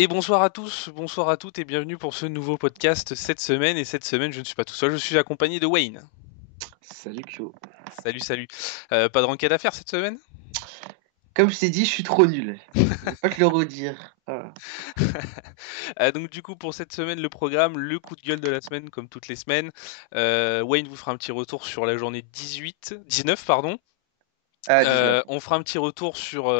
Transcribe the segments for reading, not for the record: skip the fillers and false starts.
Et bonsoir à tous, bonsoir à toutes et bienvenue pour ce nouveau podcast cette semaine. Et cette semaine, je ne suis pas tout seul, je suis accompagné de Wayne. Salut Kyo. Salut, salut. Pas de ranked à faire cette semaine? Comme je t'ai dit, je suis trop nul. Je vais pas te le redire. Voilà. Donc du coup, pour cette semaine, le programme, le coup de gueule de la semaine, comme toutes les semaines. Wayne vous fera un petit retour sur la journée 19, pardon. Ah, 19. On fera un petit retour sur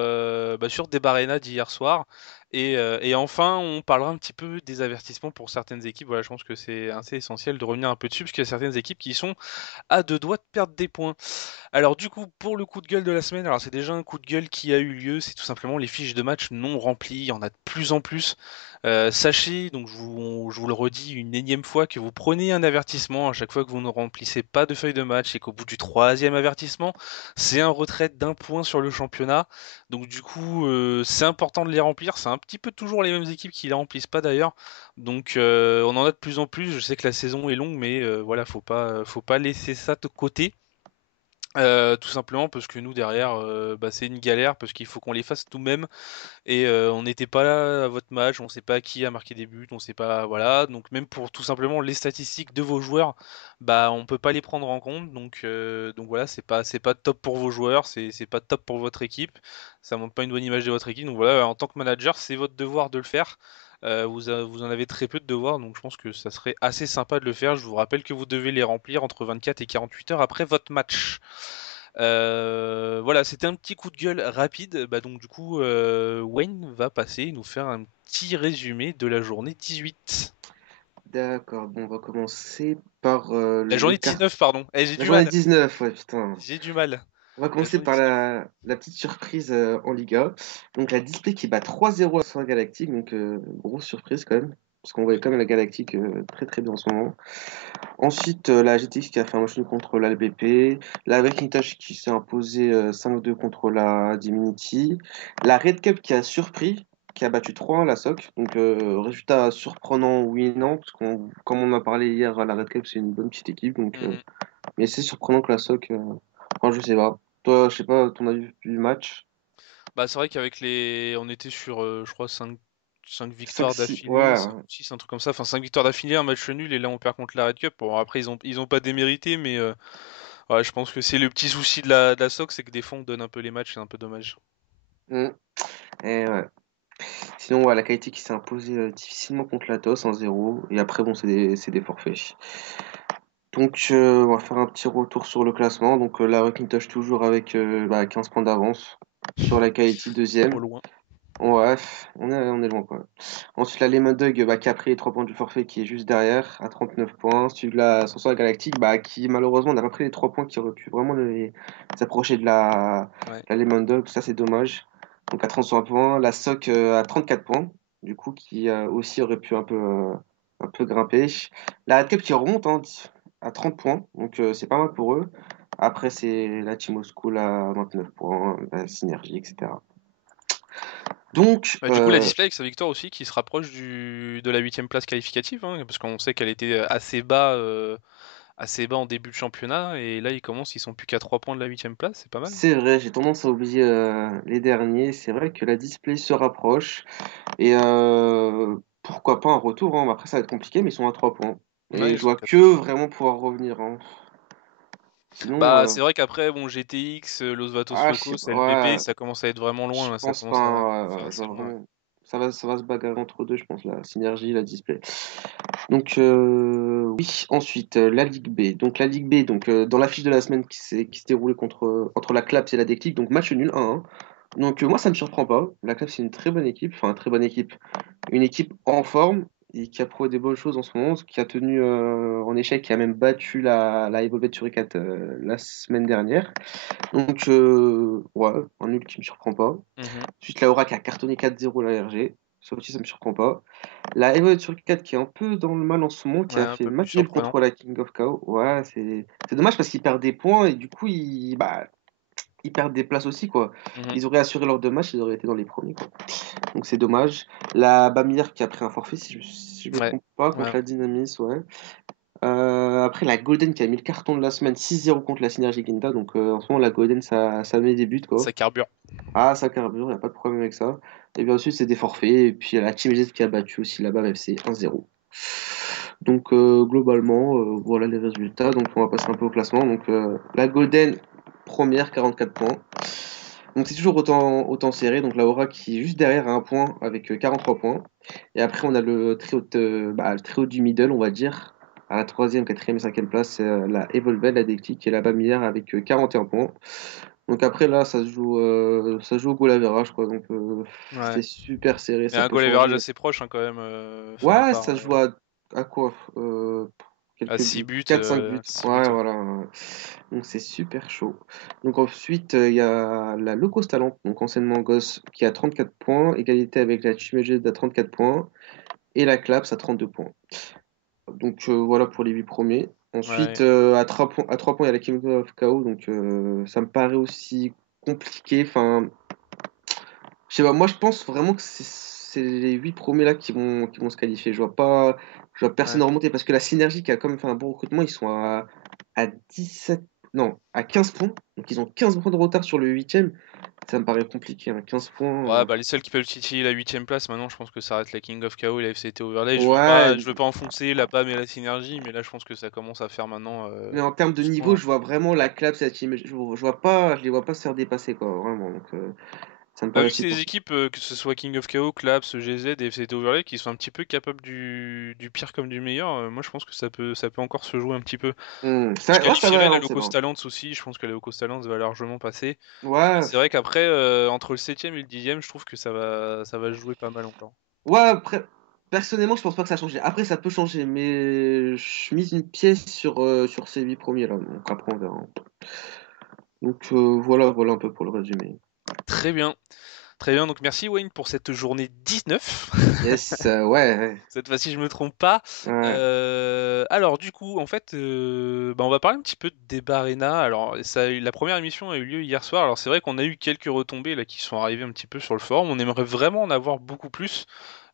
Debarena d'hier soir. Et enfin, on parlera un petit peu des avertissements pour certaines équipes. Voilà, je pense que c'est assez essentiel de revenir un peu dessus, parce qu'il y a certaines équipes qui sont à deux doigts de perdre des points. Alors du coup, pour le coup de gueule de la semaine, alors c'est déjà un coup de gueule qui a eu lieu, c'est tout simplement les fiches de match non remplies, il y en a de plus en plus. Sachez, donc je vous le redis une énième fois, que vous prenez un avertissement à chaque fois que vous ne remplissez pas de feuille de match et qu'au bout du troisième avertissement, c'est un retrait d'un point sur le championnat. Donc du coup, c'est important de les remplir, c'est un petit peu toujours les mêmes équipes qui les remplissent pas d'ailleurs. Donc on en a de plus en plus, je sais que la saison est longue, mais voilà, faut pas laisser ça de côté. Tout simplement parce que nous derrière, c'est une galère parce qu'il faut qu'on les fasse nous-mêmes et on n'était pas là à votre match, on sait pas qui a marqué des buts, on sait pas, voilà. Donc même pour tout simplement les statistiques de vos joueurs, on peut pas les prendre en compte. Donc voilà, c'est pas top pour vos joueurs, c'est pas top pour votre équipe, ça montre pas une bonne image de votre équipe. Donc voilà, en tant que manager, c'est votre devoir de le faire. Vous en avez très peu de devoirs, donc je pense que ça serait assez sympa de le faire. Je vous rappelle que vous devez les remplir entre 24 et 48 heures après votre match. Voilà, c'était un petit coup de gueule rapide. Donc du coup, Wayne va passer et nous faire un petit résumé de la journée 18. D'accord, bon, on va commencer par La le journée quart. 19, pardon. J'ai La du journée mal. 19, ouais, putain. J'ai du mal. On va La commencer journée par 19. la petite surprise en Liga. Donc la Display qui bat 3-0 à Soir Galactique, donc grosse surprise quand même. Parce qu'on voyait quand même la Galactique très très bien en ce moment. Ensuite, la GTX qui a fait un match nul contre la LBP. La Macintosh qui s'est imposée 5-2 contre la Diminity. La Red Cup qui a surpris, qui a battu 3-1 la SOC. Donc, résultat surprenant, oui et non. Parce qu'on, comme on a parlé hier, la Red Cup c'est une bonne petite équipe. Donc, Mhm. mais c'est surprenant que la SOC. Enfin, je sais pas. Toi, je sais pas, ton avis du match. C'est vrai qu'avec les. On était sur, je crois, 5 victoires 5-6, d'affilée, ouais. 5 ou 6, un truc comme ça. Enfin, 5 victoires d'affilée, un match nul, et là on perd contre la Red Cup. Bon, après, ils ont pas démérité, mais ouais, je pense que c'est le petit souci de la SOC, c'est que des fois on donne un peu les matchs, c'est un peu dommage. Mm. Et ouais. Sinon, ouais, la qualité qui s'est imposée difficilement contre la TOS 1-0. Et après, bon, c'est des forfaits. Donc, on va faire un petit retour sur le classement. Donc, la Macintosh toujours avec 15 points d'avance sur la Kaiti Trop deuxième. loin. Ouais, on est loin quoi. Ensuite, la Lemon Dog qui a pris les 3 points du forfait qui est juste derrière à 39 points. Suivi de la Sansa Galactique qui malheureusement n'a pas pris les 3 points qui auraient pu vraiment s'approcher de Ouais. la Lemon Dog. Ça, c'est dommage. Donc, à 33 points. La SOC à 34 points. Du coup, qui aussi aurait pu un peu grimper. La Red Cup qui remonte à 30 points. Donc, c'est pas mal pour eux. Après, c'est la Team School à 29 points, la Synergie, etc. Donc, Du coup, la display avec sa victoire aussi qui se rapproche de la huitième place qualificative, hein, parce qu'on sait qu'elle était assez bas en début de championnat, et là ils sont plus qu'à 3 points de la huitième place, c'est pas mal. c'est vrai, j'ai tendance à oublier les derniers. C'est vrai que la display se rapproche. Et pourquoi pas un retour, hein. Après, ça va être compliqué, mais ils sont à 3 points. Ouais, Et ils je sont vois qu'à que 3 points. vraiment pouvoir revenir, hein. Sinon, C'est vrai qu'après, bon, GTX, Los Vatos je sais Locos, pas. LBP, Ouais, ça commence à être vraiment je loin, là, ça pense commence à pas. faire Je assez vois loin. Ouais. vraiment. Ça va se bagarrer entre deux, je pense, la synergie, la display. Donc, oui, ensuite, la Ligue B. Donc, la Ligue B, donc, dans la fiche de la semaine qui s'est déroulée entre la Claps et la Déclic, donc match nul 1-1. Donc, moi, ça me surprend pas. La Claps, c'est une très bonne équipe, enfin, très bonne équipe. Une équipe en forme et qui a prouvé des bonnes choses en ce moment, qui a tenu en échec, qui a même battu la Evolved Suricat la semaine dernière. Donc, ouais, un nul qui me surprend pas. Mhm. Ensuite, la Aura qui a cartonné 4-0 la RG. Ça aussi, ça me surprend pas. La Evolved Suricat qui est un peu dans le mal en ce moment, qui Ouais, a un fait peu plus match nul surprenant. contre la King of KO. Ouais, c'est dommage parce qu'ils perdent des points et du coup, ils perdent des places aussi, quoi. Mhm. Ils auraient assuré leurs deux matchs, ils auraient été dans les premiers, quoi. Donc c'est dommage. La Bamir qui a pris un forfait, si je me Ouais. trompe pas, contre Ouais. la Dynamis, ouais. Après la Golden qui a mis le carton de la semaine 6-0 contre la Synergie Ginta. Donc en ce moment la Golden ça met des buts quoi. Ça carbure. Ah, ça carbure, il n'y a pas de problème avec ça. Et bien ensuite, c'est des forfaits. Et puis, il y a la Team Jet qui a battu aussi la BAM FC 1-0. Donc, globalement, voilà les résultats. Donc, on va passer un peu au classement. Donc, la Golden, première, 44 points. Donc, c'est toujours autant serré. Donc, la Aura qui est juste derrière à un point avec 43 points. Et après, on a le trio du middle, on va dire. À la troisième, quatrième et cinquième place, c'est la Evolved, la Declic et la BAM hier avec 41 points. Donc après là, ça se joue au goal average quoi. Donc Ouais. c'est super serré, Mais ça un peut goal average changer. assez proche hein, quand même. Enfin, à Ouais, part ça se joue à quoi? à Quelques 6 buts, buts, 4-5 buts. 6 buts. Ouais, Ouais. voilà. Ouais. Donc c'est super chaud. Donc ensuite, il y a la Locos Talent, donc anciennement Gosse, qui a 34 points, égalité avec la Chimejed à 34 points, et la Claps à 32 points. Donc voilà pour les 8 premiers. Ensuite, Ouais. à 3 points, il y a la King of KO, donc ça me paraît aussi compliqué. Enfin, je sais pas, moi je pense vraiment que c'est les 8 premiers là qui vont se qualifier. Je vois personne Ouais. remonter parce que la Synergie qui a quand même fait un bon recrutement, ils sont à 17, non, à 15 points. Donc ils ont 15 points de retard sur le huitième. Ça me paraît compliqué, hein, 15 points. Ouais, bah les seuls qui peuvent titiller la 8ème place maintenant, je pense que ça reste la King of KO et la FCT Overlay. Je veux Ouais, pas, je veux pas enfoncer la BAM et la synergie, mais là je pense que ça commence à faire maintenant mais en termes de 12 niveau, points. je vois vraiment la Claps et la Team. Je les vois pas se faire dépasser, quoi, vraiment. Donc ça me Bah, paraît vu que c'est super. des équipes, que ce soit King of KO, Claps, GZ et FCT Overlay, qui sont un petit peu capables du pire comme du meilleur, moi je pense que ça peut encore se jouer un petit peu. Je Ouais, ça va qualifierais la avancer, Locos non. Talents aussi, je pense que la Locos Talents va largement passer. Mais Ouais, c'est vrai qu'après, entre le 7ème et le 10ème, je trouve que ça va se jouer pas mal encore. ouais, après, personnellement, je pense pas que ça a changé. Après, ça peut changer, mais je mise une pièce sur ces 8 premiers là. Donc après, on verra. Donc voilà un peu pour le résumé. Très bien. Très bien, donc merci Wayne pour cette journée 19. Yes, ouais, Cette fois-ci, je me trompe pas. ouais. Alors, du coup, en fait, bah, on va parler un petit peu de débat Arena. Alors, la première émission a eu lieu hier soir. Alors, c'est vrai qu'on a eu quelques retombées là qui sont arrivées un petit peu sur le forum. On aimerait vraiment en avoir beaucoup plus.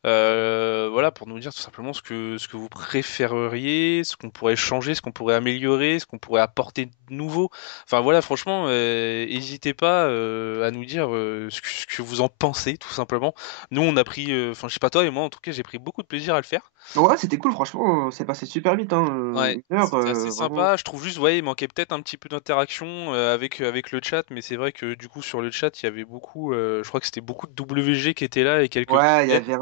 Voilà, pour nous dire tout simplement ce que vous préféreriez, ce qu'on pourrait changer, ce qu'on pourrait améliorer, ce qu'on pourrait apporter de nouveau. Enfin voilà, franchement, n'hésitez pas à nous dire ce que vous en pensez, tout simplement. Nous, on a pris, enfin je sais pas toi et moi, en tout cas, j'ai pris beaucoup de plaisir à le faire. Ouais, c'était cool, franchement, c'est passé super vite, hein. Ouais, 1 heure, c'était assez vraiment. sympa. Je trouve juste, ouais, il manquait peut-être un petit peu d'interaction avec le chat, mais c'est vrai que du coup sur le chat, il y avait beaucoup, je crois que c'était beaucoup de WG qui étaient là et quelques Ouais, Français. ouais, il y avait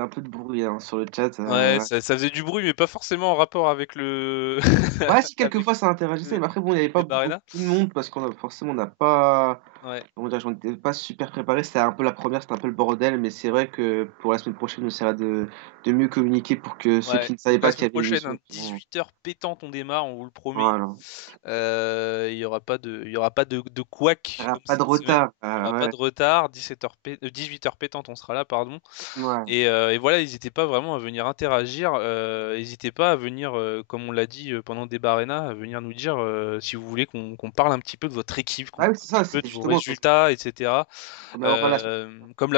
un peu de bruit hein, sur le chat. Ouais, Ouais. ça faisait du bruit, mais pas forcément en rapport avec Ouais, si avec quelquefois ça interagissait, le, mais après bon, il n'y avait le pas débat beaucoup Arena. de monde parce qu'on n'a pas, Ouais. comment dire, on n'était pas super préparé. C'était un peu la première, c'était un peu le bordel, mais c'est vrai que pour la semaine prochaine, on essaiera de mieux communiquer pour que ceux Ouais, qui ne savaient donc la pas qu'il semaine y avait une prochaine, émission. hein, 18h pétante, on démarre, on vous le promet. Voilà. Il y aura pas de couac Il n'y aura comme pas de cette semaine. retard. Il y aura pas Ouais. de retard. 18h pétante, on sera là, pardon. Ouais. Et voilà, n'hésitez pas vraiment à venir interagir. N'hésitez pas à venir, comme on l'a dit pendant Débat Arena, à venir nous dire si vous voulez qu'on parle un petit peu de votre équipe, qu'on Ah oui, parle c'est un ça, petit peu c'était de vos justement résultats, etc. comme la Laura la semaine. Comme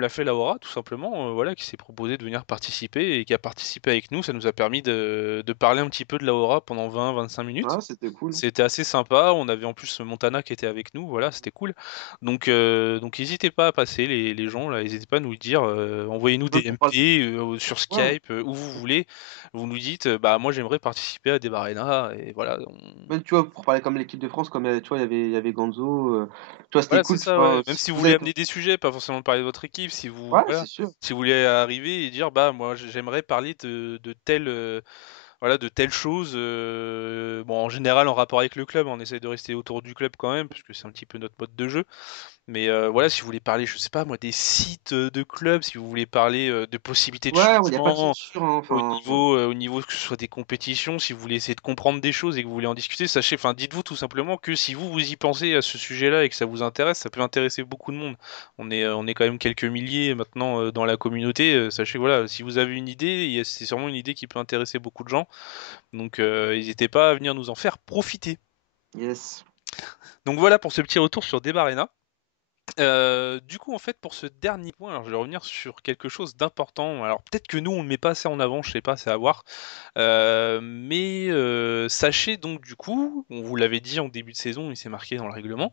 l'a fait Laura, tout simplement, voilà, qui s'est proposé de venir participer et qui a participé avec nous. Ça nous a permis de parler un petit peu de Laura pendant 20-25 minutes. Ah, c'était cool. C'était assez sympa. On avait en plus Montana qui était avec nous. Voilà, c'était cool. Donc n'hésitez pas à passer, les gens, là, n'hésitez pas à nous le dire. Envoyez-nous des Même pour parler. MP sur Ouais. Skype, où vous voulez. Vous nous dites, bah moi j'aimerais participer à des Arena. Et voilà. Même, tu vois, pour parler comme l'équipe de France, comme tu vois, il y avait Ganzo. Tu vois, c'était Voilà, c'est cool, tu ça, ouais. vois. Même Si si vous vous voulez avez. amener des sujets, pas forcément parler de votre équipe, si vous, Ouais, voilà, c'est sûr. si vous voulez arriver et dire, bah, moi, j'aimerais parler de telle, voilà, de telle chose, bon, en général, en rapport avec le club, on essaye de rester autour du club quand même, parce que c'est un petit peu notre mode de jeu. Mais voilà, si vous voulez parler, je sais pas moi, des sites de clubs, si vous voulez parler de possibilités de Ouais, il y a pas de changement censure, hein, au enfin. niveau, au niveau que ce soit des compétitions, si vous voulez essayer de comprendre des choses et que vous voulez en discuter, sachez, enfin, dites-vous tout simplement que si vous y pensez à ce sujet-là et que ça vous intéresse, ça peut intéresser beaucoup de monde. On est quand même quelques milliers maintenant dans la communauté. Sachez que voilà, si vous avez une idée, c'est sûrement une idée qui peut intéresser beaucoup de gens. Donc n'hésitez pas à venir nous en faire profiter. Yes. Donc voilà pour ce petit retour sur Débat Arena. Du coup, en fait, pour ce dernier point, alors je vais revenir sur quelque chose d'important. Alors peut-être que nous, on ne le met pas assez en avant, je sais pas, c'est à voir. Mais sachez donc du coup, on vous l'avait dit en début de saison, il s'est marqué dans le règlement,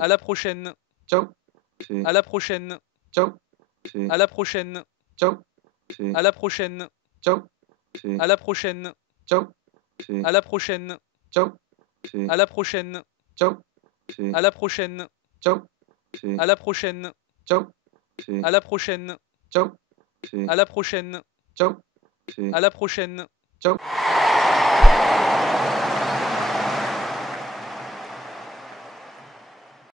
À la prochaine. Ciao. À la prochaine. Ciao. À la prochaine. Ciao. À la prochaine. Ciao. À la prochaine. Ciao. À la prochaine. Ciao. À la prochaine. Ciao. À la prochaine. Ciao. À la prochaine. Ciao. À la prochaine. Ciao. À la prochaine. Ciao. À la prochaine. Ciao.